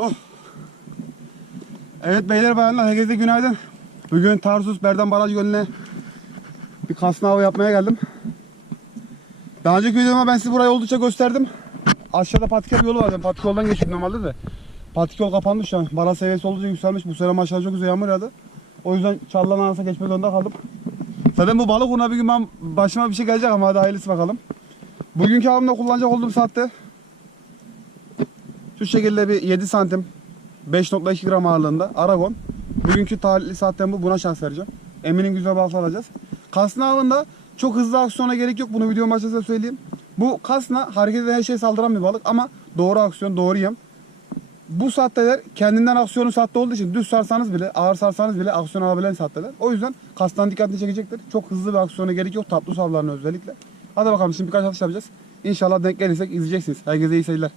Oh. Evet beyler bayanlar herkese günaydın. Bugün Tarsus Berdan Baraj Gölü'ne bir kasna yapmaya geldim. Daha önceki videomda ben size burayı oldukça gösterdim. Aşağıda patika bir yolu var. Ben patika geçiyordum normalde de. Patika yol kapanmış şu an. Baraj seviyesi oldukça yükselmiş. Bu sene maşallah çok güzel yağmur yağdı. O yüzden Çarlan arasına geçmek zorunda kaldım. Zaten bu balık una bir gün ben başıma bir şey gelecek ama hadi hayırlısı bakalım. Bugünkü avımda kullanacak olduğum saatte şu şekilde bir 7 santim 5.2 gram ağırlığında Aragon. Bugünkü talihli saatten bu. Buna şans vereceğim. Emin'in güzel balık alacağız. Kasna avında çok hızlı aksiyona gerek yok. Bunu video başında söyleyeyim. Bu kasna hareket her şeye saldıran bir balık ama doğru aksiyon, doğru yem. Bu saatteler kendinden aksiyonu saatte olduğu için düz sarsanız bile, ağır sarsanız bile aksiyon alabilen saatteler. O yüzden kastan dikkatini çekecektir. Çok hızlı bir aksiyona gerek yok. Tatlı savlarına özellikle. Hadi bakalım şimdi birkaç atış yapacağız. İnşallah denk gelirsek izleyeceksiniz. Herkese iyi seyirler.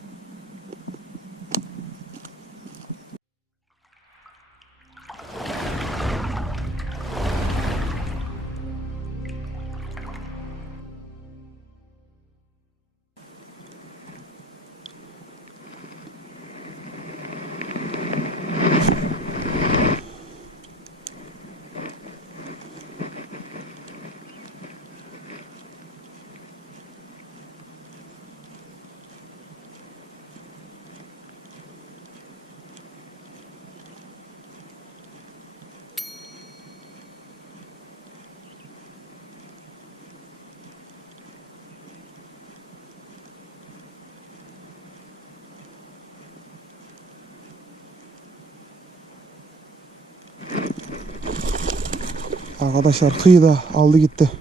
Arkadaşlar kıyıda aldı gitti.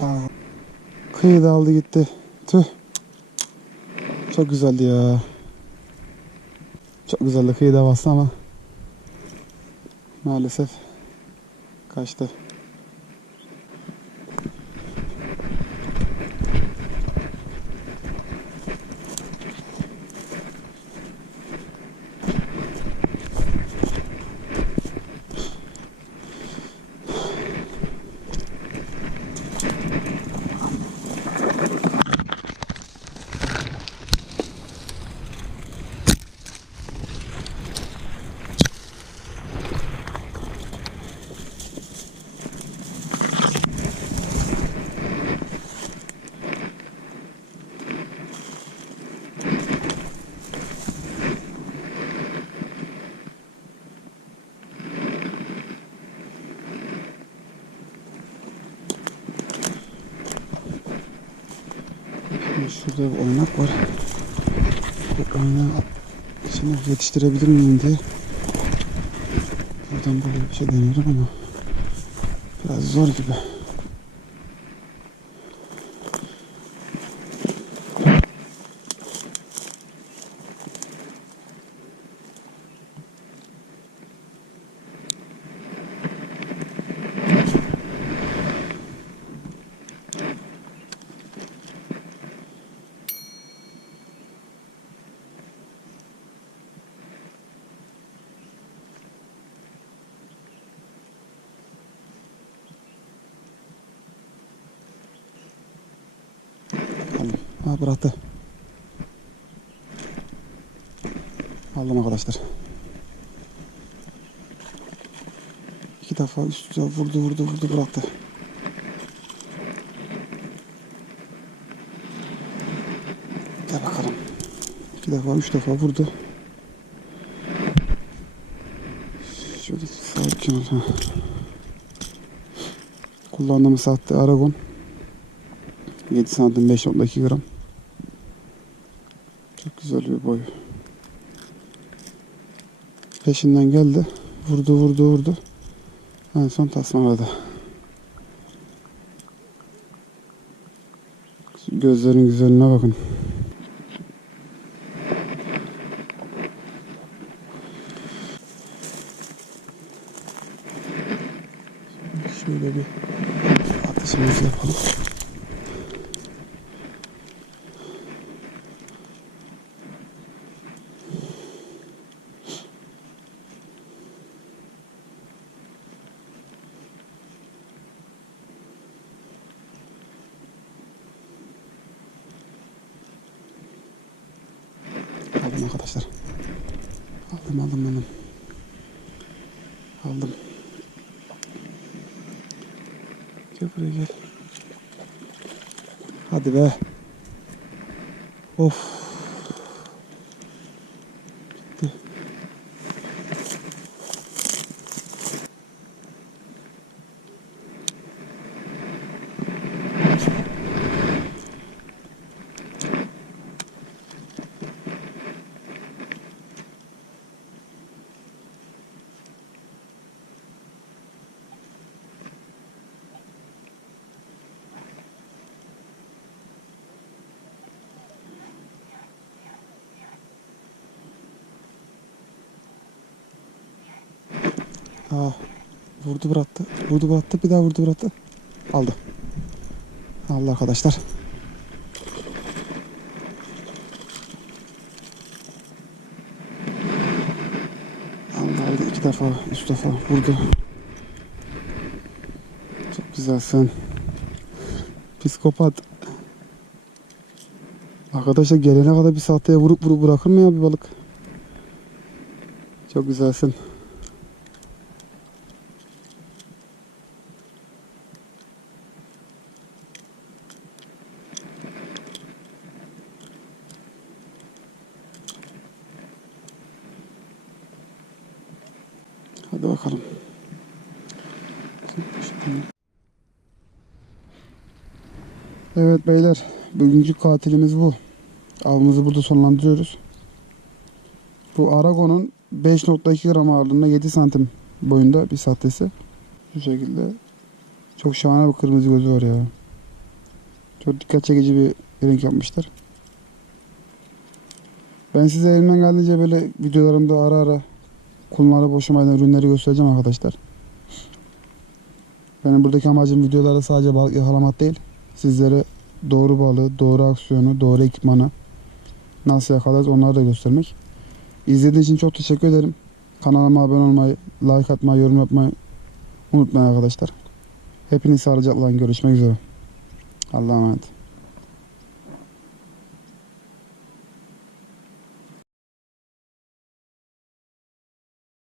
Aa, Kıyıda aldı gitti. Tüh. Çok güzeldi ya. Çok güzeldi kıyıda bastı ama maalesef kaçtı. Şimdi Şurada bir oynak var. Bu oynağı içine yetiştirebilir miyim diye. Buradan böyle bir şey deniyorum ama biraz zor gibi. Ha bıraktı. Aldım arkadaşlar. İki defa üst üste vurdu vurdu vurdu bıraktı. Gel bakalım. İki defa üç defa vurdu. Şöyle ol. Ha. Kullandığımız saatte Aragon. 7 santim 5.2 gram. Güzel bir boy. Peşinden geldi. Vurdu vurdu vurdu. En son tasmaladı. Gözlerin güzelliğine bakın. Şöyle bir atışımızı yapalım. Arkadaşlar. Aldım aldım aldım. Aldım. Gel buraya gel. Hadi be. Of. Gitti. Aa, vurdu bıraktı. Vurdu bıraktı. Bir daha vurdu bıraktı. Aldı. Allah arkadaşlar. Aldı aldı. iki defa, üç defa vurdu. Çok güzelsin. Psikopat. Arkadaşlar gelene kadar bir sahteye vurup vurup bırakır mı ya bir balık? Çok güzelsin. Hadi bakalım. Evet beyler, bugünkü katilimiz bu. Avımızı burada sonlandırıyoruz. Bu Aragon'un 5.2 gram ağırlığında 7 santim boyunda bir sahtesi. Şu şekilde. Çok şahane bir kırmızı gözü var ya. Çok dikkat çekici bir renk yapmışlar. Ben size elimden geldiğince böyle videolarımda ara ara konuları boşuma eden ürünleri göstereceğim arkadaşlar. Benim buradaki amacım videolarda sadece balık yakalamak değil. Sizlere doğru balığı, doğru aksiyonu, doğru ekipmanı nasıl yakalarız onları da göstermek. İzlediğiniz için çok teşekkür ederim. Kanalıma abone olmayı, like atmayı, yorum yapmayı unutmayın arkadaşlar. Hepiniz sağlıcakla görüşmek üzere. Allah'a emanet.